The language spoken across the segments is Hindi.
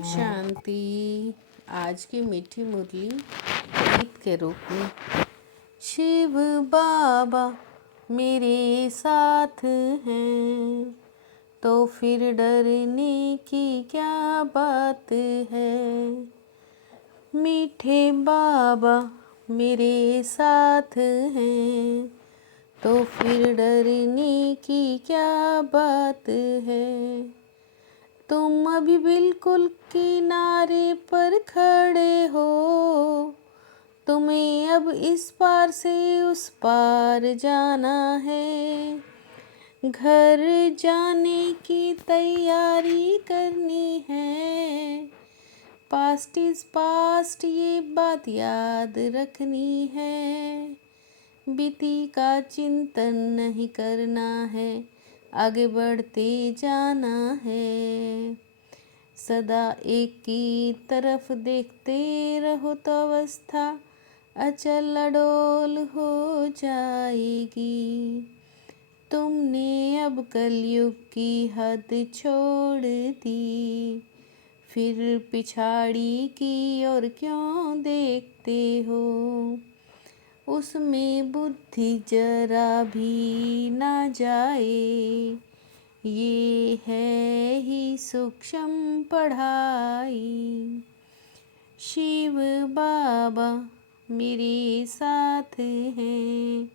ओम शांति। आज की मीठी मुरली गीत के रूप में। शिव बाबा मेरे साथ हैं तो फिर डरने की क्या बात है। मीठे बाबा मेरे साथ हैं तो फिर डरने की क्या बात है। तुम अभी बिल्कुल किनारे पर खड़े हो, तुम्हें अब इस पार से उस पार जाना है। घर जाने की तैयारी करनी है। पास्ट इज पास्ट ये बात याद रखनी है। बीती का चिंतन नहीं करना है, आगे बढ़ते जाना है। सदा एक की तरफ देखते रहो तो अवस्था अचल अडोल हो जाएगी। तुमने अब कलयुग की हद छोड़ दी, फिर पिछाड़ी की और क्यों देखते हो। उसमें बुद्धि जरा भी ना जाए, ये है ही सूक्ष्म पढ़ाई। शिव बाबा मेरे साथ हैं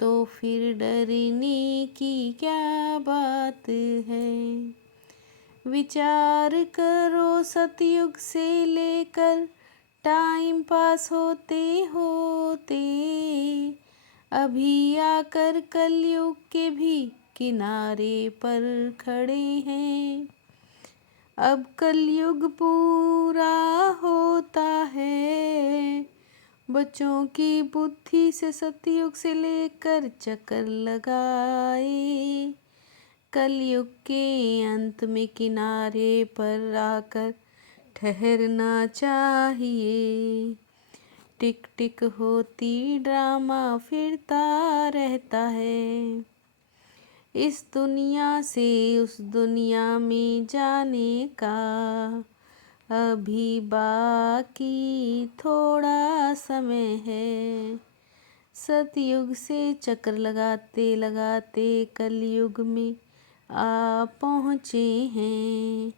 तो फिर डरने की क्या बात है। विचार करो सतयुग से लेकर टाइम पास होते होते अभी आकर कलयुग के भी किनारे पर खड़े हैं। अब कलयुग पूरा होता है, बच्चों की बुद्धि से सतयुग से लेकर चक्कर लगाए। कलयुग के अंत में किनारे पर आकर ठहरना चाहिए। टिक टिक होती ड्रामा फिरता रहता है। इस दुनिया से उस दुनिया में जाने का अभी बाकी थोड़ा समय है। सतयुग से चक्कर लगाते लगाते कलयुग में आ पहुँचे हैं।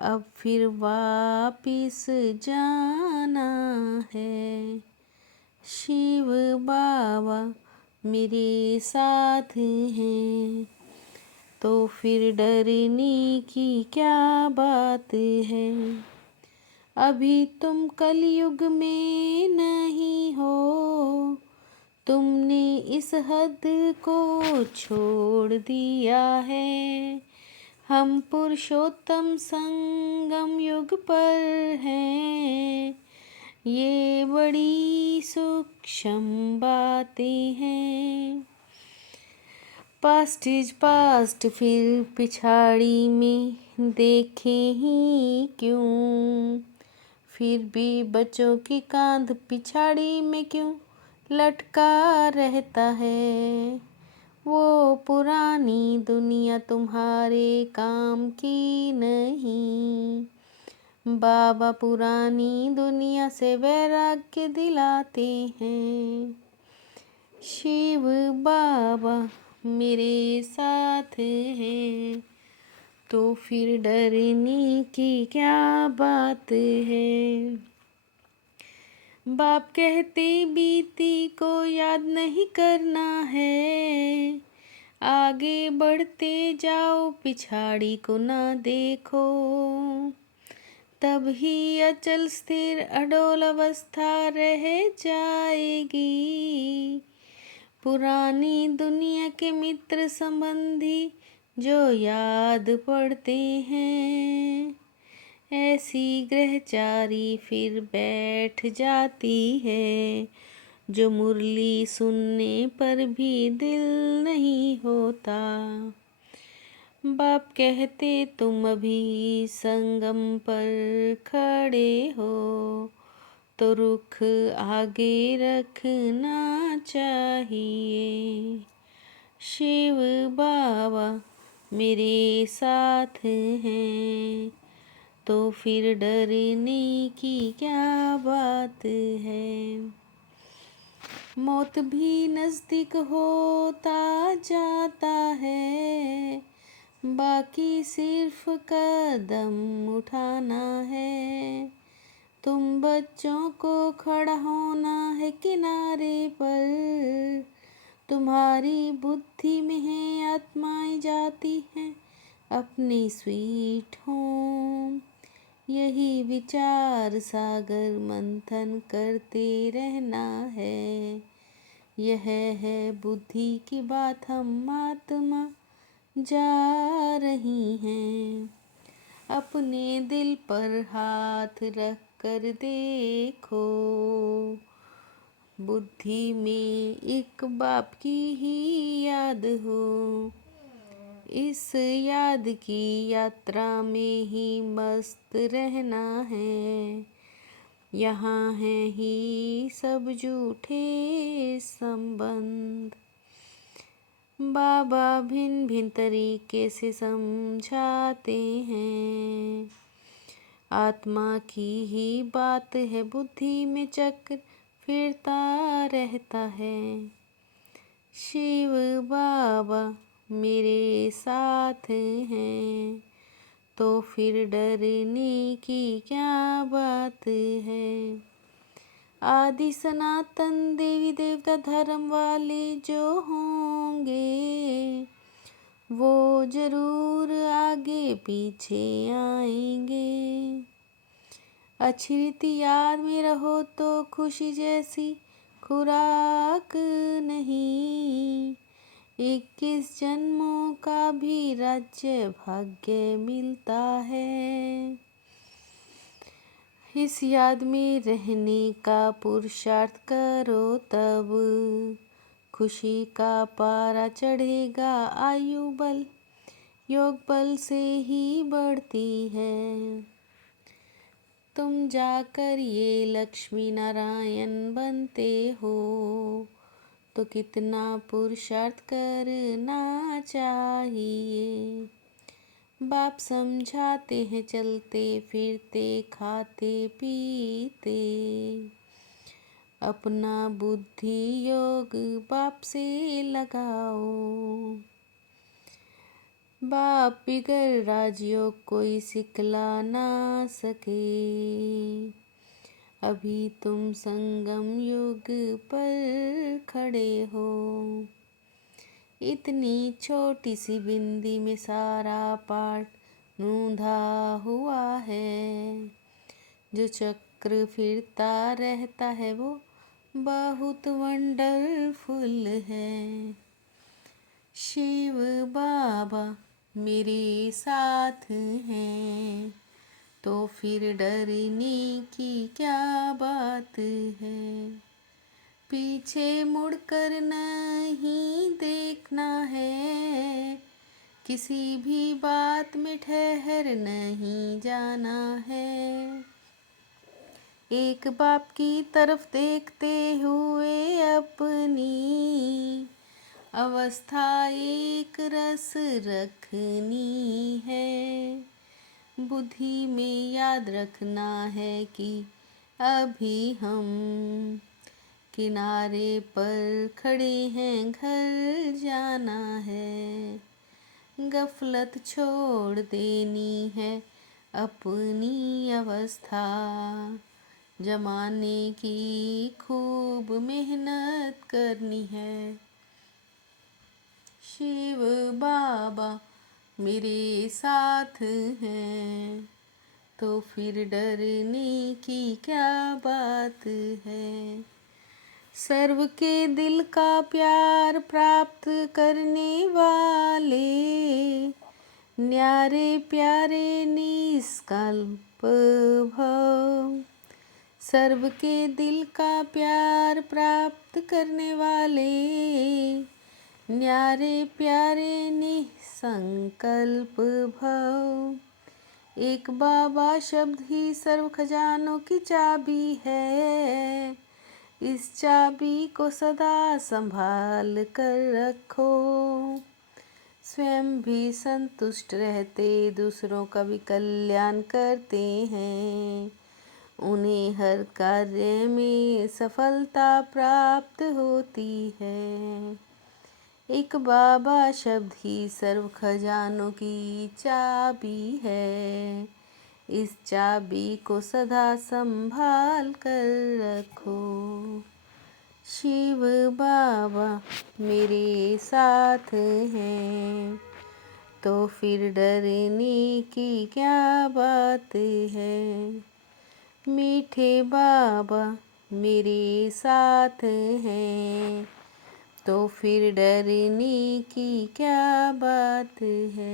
अब फिर वापिस जाना है। शिव बाबा मेरे साथ हैं तो फिर डरने की क्या बात है। अभी तुम कलयुग में नहीं हो, तुमने इस हद को छोड़ दिया है। हम पुरुषोत्तम संगम युग पर हैं, ये बड़ी सूक्ष्म बातें हैं। पास्ट इज पास्ट फिर पिछाड़ी में देखें ही क्यों। फिर भी बच्चों की कांध पिछाड़ी में क्यों लटका रहता है। वो पुरानी दुनिया तुम्हारे काम की नहीं। बाबा पुरानी दुनिया से वैराग्य दिलाते हैं। शिव बाबा मेरे साथ हैं तो फिर डरने की क्या बात है। बाप कहते बीती को याद नहीं करना है, आगे बढ़ते जाओ पिछाड़ी को ना देखो। तब ही अचल स्थिर अडोल अवस्था रह जाएगी। पुरानी दुनिया के मित्र संबंधी जो याद पड़ते हैं, ऐसी ग्रहचारी फिर बैठ जाती है। जो मुरली सुनने पर भी दिल नहीं होता। बाप कहते तुम अभी संगम पर खड़े हो तो रुख आगे रखना चाहिए। शिव बाबा मेरे साथ हैं तो फिर डरने की क्या बात है। मौत भी नज़दीक होता जाता है, बाकी सिर्फ कदम उठाना है। तुम बच्चों को खड़ा होना है किनारे पर, तुम्हारी बुद्धि में है आत्माएं जाती हैं अपने स्वीट होम। यही विचार सागर मंथन करते रहना है। यह है बुद्धि की बात, हम आत्मा जा रही हैं। अपने दिल पर हाथ रख कर देखो, बुद्धि में एक बाप की ही याद हो। इस याद की यात्रा में ही मस्त रहना है। यहाँ हैं ही सब झूठे संबंध। बाबा भिन्न भिन्न तरीके से समझाते हैं। आत्मा की ही बात है, बुद्धि में चक्र फिरता रहता है। शिव बाबा मेरे साथ हैं, तो फिर डरने की क्या बात है। आदि सनातन देवी देवता धर्म वाले जो होंगे, वो जरूर आगे पीछे आएंगे। अच्छी रीति याद में रहो तो खुशी जैसी खुराक नहीं। 21 जन्मों का भी राज्य भाग्य मिलता है। इस याद में रहने का पुरुषार्थ करो, तब खुशी का पारा चढ़ेगा। आयु बल योग बल से ही बढ़ती है। तुम जाकर ये लक्ष्मी नारायण बनते हो, तो कितना पुरुषार्थ करना चाहिए। बाप समझाते हैं चलते फिरते खाते पीते। अपना बुद्धि योग बाप से लगाओ। बाप बिगर राजयोग कोई सिखला ना सके। अभी तुम संगम युग पर खड़े हो। इतनी छोटी सी बिंदी में सारा पाठ नूंधा हुआ है। जो चक्र फिरता रहता है वो बहुत वंडरफुल है। शिव बाबा मेरे साथ हैं, तो फिर डरने की क्या बात है। पीछे मुड़कर नहीं देखना है, किसी भी बात में ठहर नहीं जाना है। एक बाप की तरफ देखते हुए अपनी अवस्था एक रस रखनी है। बुद्धि में याद रखना है कि अभी हम किनारे पर खड़े हैं, घर जाना है। गफलत छोड़ देनी है, अपनी अवस्था जमाने की खूब मेहनत करनी है। शिव बाबा मेरे साथ हैं, तो फिर डरने की क्या बात है। सर्व के दिल का प्यार प्राप्त करने वाले न्यारे प्यारे निष्कल्प भव। सर्व के दिल का प्यार प्राप्त करने वाले न्यारे प्यारे निसंकल्प भव। एक बाबा शब्द ही सर्व खजानों की चाबी है। इस चाबी को सदा संभाल कर रखो। स्वयं भी संतुष्ट रहते, दूसरों का भी कल्याण करते हैं। उन्हें हर कार्य में सफलता प्राप्त होती है। एक बाबा शब्द ही सर्व खजानों की चाबी है। इस चाबी को सदा संभाल कर रखो। शिव बाबा मेरे साथ हैं, तो फिर डरने की क्या बात है। मीठे बाबा मेरे साथ हैं, तो फिर डरने की क्या बात है।